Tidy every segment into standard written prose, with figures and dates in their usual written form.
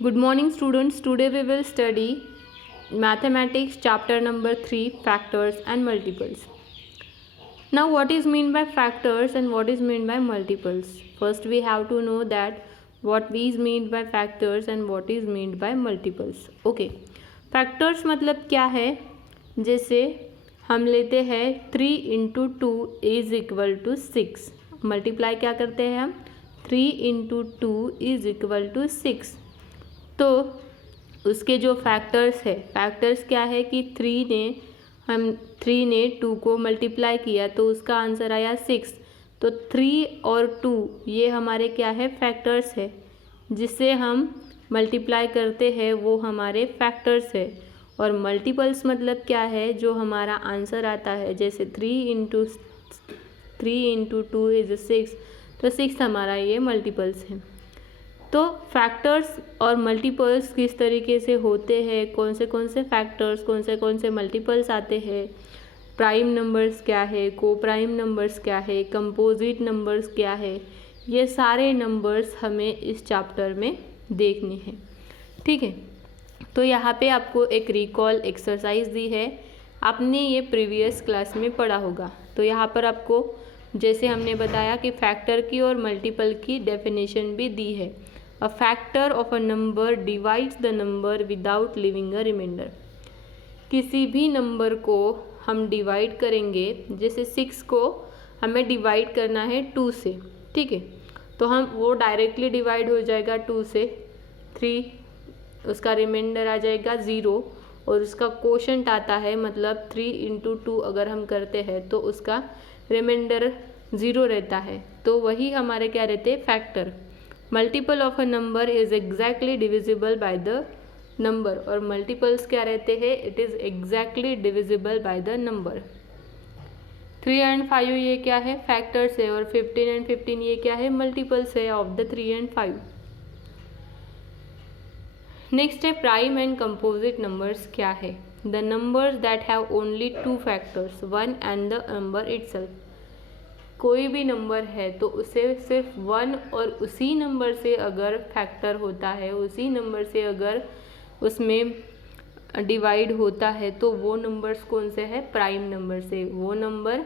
Good morning students. Today we will study mathematics chapter number 3 factors and multiples. Now what is meant by factors and what is meant by multiples? First we have to know that what is meant by factors and what is meant by multiples. Okay. Factors मतलब क्या है? जैसे हम लेते हैं 3 into 2 is equal to 6. Multiply क्या करते हैं हम? 3 into 2 is equal to 6. तो उसके जो फैक्टर्स है, फैक्टर्स क्या है कि 3 ने 2 को मल्टीप्लाई किया तो उसका आंसर आया 6. तो 3 और 2 ये हमारे क्या है? फैक्टर्स है. जिससे हम मल्टीप्लाई करते हैं वो हमारे फैक्टर्स है. और मल्टीपल्स मतलब क्या है? जो हमारा आंसर आता है, जैसे 3 into 2 इज 6, तो 6 हमारा ये मल्टीपल्स है. तो फैक्टर्स और मल्टीपल्स किस तरीके से होते हैं, कौन से फैक्टर्स, कौन से मल्टीपल्स आते हैं, प्राइम नंबर्स क्या है, को प्राइम नंबर्स क्या है, कंपोजिट नंबर्स क्या है, ये सारे नंबर्स हमें इस चैप्टर में देखने हैं. ठीक है. तो यहाँ पे आपको एक रिकॉल एक्सरसाइज दी है. आपने ये प्रीवियस क्लास में पढ़ा होगा. तो यहाँ पर आपको जैसे हमने बताया कि फैक्टर की और मल्टीपल की डेफिनेशन भी दी है. A factor of a number divides the number without leaving a remainder. किसी भी नंबर को हम डिवाइड करेंगे, जैसे 6 को हमें डिवाइड करना है 2 से. ठीक है. तो हम वो डायरेक्टली डिवाइड हो जाएगा 2 से. 3 उसका रिमाइंडर आ जाएगा 0 और उसका कोशेंट आता है, मतलब 3 into 2 अगर हम करते हैं तो उसका रिमाइंडर 0 रहता है. तो वही हमारे क्या रहते हैं? Factor. Multiple of a number is exactly divisible by the number. और मल्टीपल्स क्या रहते हैं? It is exactly divisible by the number. 3 and 5 ये क्या है? फैक्टर्स है. और 15 and 15 ये क्या है? मल्टीपल्स है ऑफ द 3 and 5. नेक्स्ट है प्राइम एंड कंपोजिट नंबर्स क्या है? The numbers that have only 2 factors, 1 and the number itself. कोई भी नंबर है तो उसे सिर्फ 1 और उसी नंबर से अगर फैक्टर होता है, उसी नंबर से अगर उसमें डिवाइड होता है तो वो नंबर्स कौन से है? प्राइम नंबर से. वो नंबर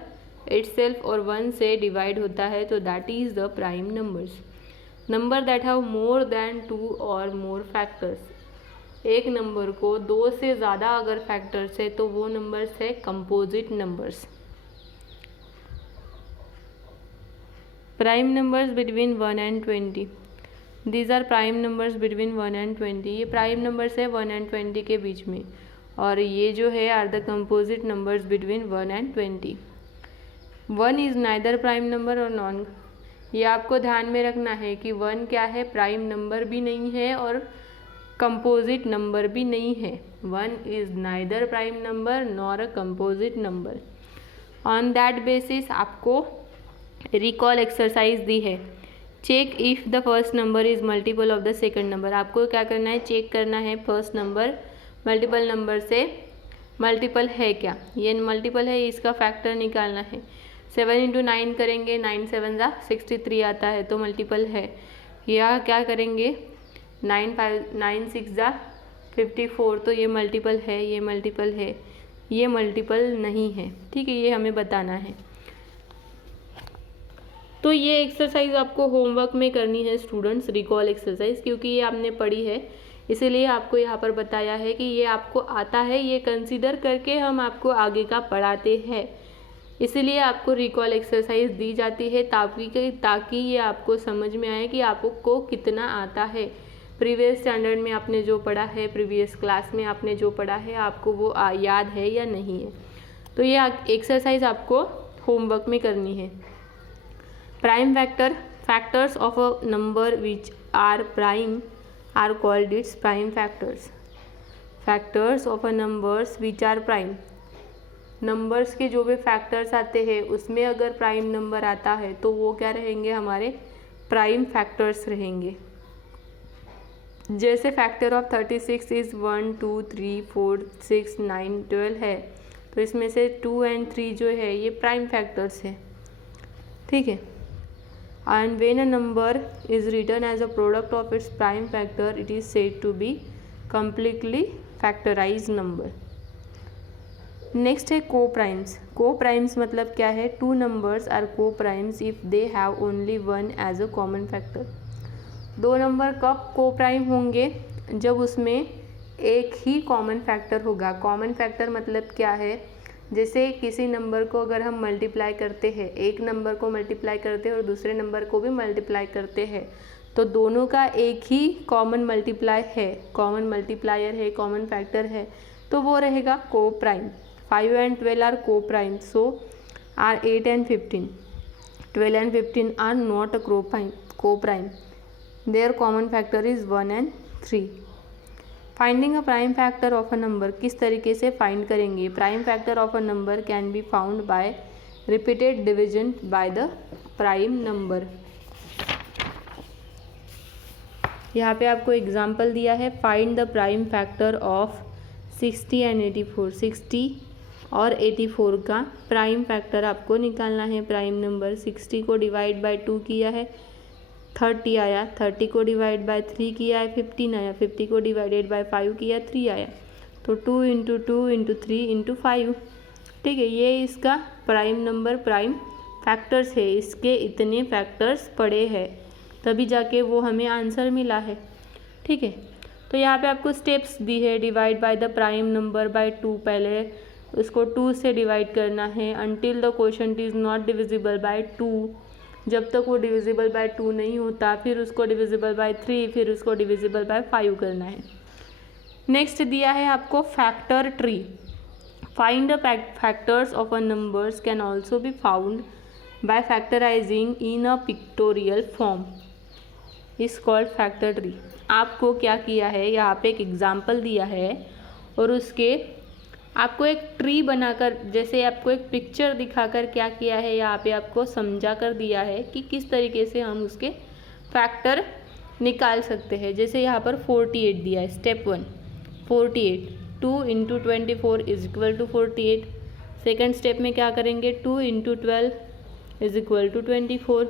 इटसेल्फ और 1 से डिवाइड होता है तो that is the prime numbers. Number that have more than 2 और मोर फैक्टर्स. एक नंबर को 2 से ज़्यादा अगर फैक्टर्स है तो वो नंबर्स है composite numbers. Prime numbers between 1 and 20. These are prime numbers between 1 and 20. ये प्राइम नंबर्स है 1 and 20 के बीच में. और ये जो है are the composite numbers between 1 and 20. 1 is neither prime number और नॉन. ये आपको ध्यान में रखना है कि 1 क्या है? प्राइम नंबर भी नहीं है और कंपोजिट नंबर भी नहीं है. 1 is neither prime number nor a composite number. On that basis आपको रिकॉल एक्सरसाइज दी है. Check if the first number is multiple of the second number. आपको क्या करना है? चेक करना है फर्स्ट नंबर मल्टीपल नंबर से मल्टीपल है क्या. ये मल्टीपल है, इसका फैक्टर निकालना है. 7 into 9 करेंगे, 9 7 जा 63 आता है तो मल्टीपल है. या क्या करेंगे? 9 6 जा 54, तो ये मल्टीपल है, ये मल्टीपल है, ये मल्टीपल नहीं है. ठीक है. ये हमें बताना है. तो ये एक्सरसाइज आपको होमवर्क में करनी है स्टूडेंट्स, रिकॉल एक्सरसाइज, क्योंकि ये आपने पढ़ी है इसीलिए आपको यहाँ पर बताया है कि ये आपको आता है, ये कंसीडर करके हम आपको आगे का पढ़ाते हैं. इसीलिए आपको रिकॉल एक्सरसाइज दी जाती है ताकि ये आपको समझ में आए कि आपको कितना आता है. प्रीवियस स्टैंडर्ड में आपने जो पढ़ा है, प्रीवियस क्लास में आपने जो पढ़ा है, आपको वो याद है या नहीं है. तो ये एक्सरसाइज आपको होमवर्क में करनी है. Prime factors of a number which are prime are called its prime factors. Factors of a numbers which are prime. Numbers के जो भी फैक्टर्स आते हैं उसमें अगर प्राइम नंबर आता है तो वो क्या रहेंगे? हमारे प्राइम फैक्टर्स रहेंगे. जैसे फैक्टर ऑफ 36 इज़ 1 2 3 4 6 9 12 है, तो इसमें से 2 and 3 जो है ये प्राइम फैक्टर्स है. ठीक है. and when a number is written as a product of its prime factor, it is said to be completely factorized number. Next है को प्राइम्स. को प्राइम्स मतलब क्या है? Two numbers are coprimes if they have only one as a common factor. दो number कब coprime होंगे? जब उसमें एक ही कॉमन फैक्टर होगा. कॉमन फैक्टर मतलब क्या है? जैसे किसी नंबर को अगर हम मल्टीप्लाई करते हैं, एक नंबर को मल्टीप्लाई करते हैं और दूसरे नंबर को भी मल्टीप्लाई करते हैं, तो दोनों का एक ही कॉमन मल्टीप्लाई है, कॉमन मल्टीप्लायर है, कॉमन फैक्टर है, तो वो रहेगा को prime. 5 and 12 are co-prime, so are 8 and 15. 12 and 15 are not a co-prime. Their common factor is 1 and 3. Finding a prime factor of a number. किस तरीके से फाइंड करेंगे? Prime factor of a number can be found by repeated division by the prime number. यहाँ पे आपको example दिया है. Find the prime factor of 60 and 84. 60 और 84 का प्राइम फैक्टर आपको निकालना है. प्राइम नंबर 60 को डिवाइड बाय 2 किया है 30 आया, 30 को डिवाइड बाय 3 किया है 15 आया, 50 को डिवाइडेड बाय 5 किया 3 आया. तो 2 इंटू 2 इंटू 3 इंटू 5. ठीक है, ये इसका प्राइम नंबर प्राइम फैक्टर्स है. इसके इतने फैक्टर्स पड़े हैं तभी जाके वो हमें आंसर मिला है. ठीक है, तो यहाँ पे आपको स्टेप्स दी है. Divide by the prime number by 2. पहले उसको 2 से डिवाइड करना है. Until the quotient is not divisible by 2. जब तक वो डिविजिबल बाय 2 नहीं होता, फिर उसको डिविजिबल बाय 3, फिर उसको डिविजिबल बाय 5 करना है. नेक्स्ट दिया है आपको factor tree. Find the factors of a numbers can also be found by factorising in a pictorial form is called factor tree. आपको क्या किया है, यहाँ पे एक एग्जाम्पल दिया है और उसके आपको एक ट्री बनाकर, जैसे आपको एक पिक्चर दिखाकर क्या किया है, यहाँ पे आपको समझा कर दिया है कि किस तरीके से हम उसके फैक्टर निकाल सकते हैं. जैसे यहाँ पर 48 दिया है. Step 1 48. 2 into 24 is equal to 48. Second step में क्या करेंगे? 2 इंटू 12 इज इक्वल टू 24.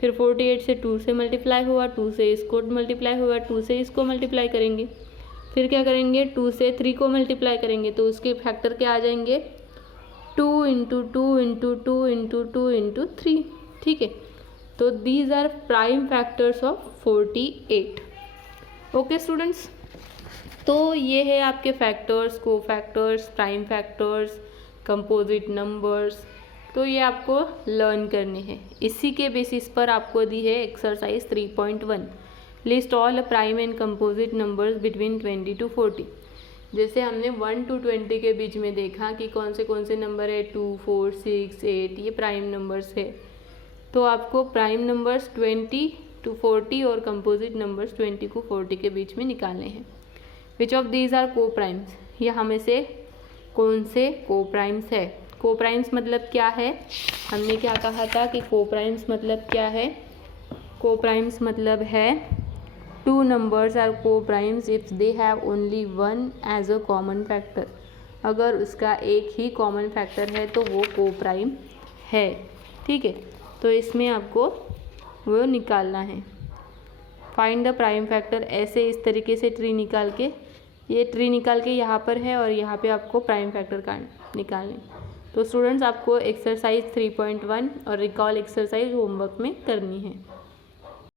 फिर 48 से 2 से मल्टीप्लाई हुआ, 2 से इसको मल्टीप्लाई हुआ, 2 से इसको मल्टीप्लाई करेंगे. फिर क्या करेंगे? 2 से 3 को मल्टीप्लाई करेंगे तो उसके फैक्टर क्या आ जाएंगे? 2 इंटू 2 इंटू 2 इंटू 2 इंटू 3. ठीक है, तो these are prime factors of 48. Okay students, तो ये है आपके factors, cofactors, prime factors, composite numbers. तो ये आपको लर्न करने हैं. इसी के बेसिस पर आपको दी है exercise 3.1. List all prime and composite numbers between 20 to 40. जैसे हमने 1 to 20 के बीच में देखा कि कौन से नंबर है 2, 4, 6, 8, ये प्राइम नंबर्स है. तो आपको प्राइम नंबर्स 20 to 40 और कंपोजिट नंबर्स 20 को 40 के बीच में निकालने हैं. विच ऑफ दीज आर को प्राइम्स. यहाँ में से कौन से को प्राइम्स है? को प्राइम्स मतलब क्या है? हमने क्या कहा था कि को प्राइम्स मतलब क्या है? को प्राइम्स मतलब है two numbers are coprimes if they have only one as a common factor. अगर उसका एक ही कॉमन फैक्टर है तो वो को प्राइम है. ठीक है, तो इसमें आपको वो निकालना है. Find the prime factor. ऐसे इस तरीके से ट्री निकाल के, ये ट्री निकाल के यहाँ पर है और यहाँ पे आपको प्राइम फैक्टर का निकालने. तो स्टूडेंट्स आपको एक्सरसाइज 3.1 और रिकॉल एक्सरसाइज होमवर्क में करनी है.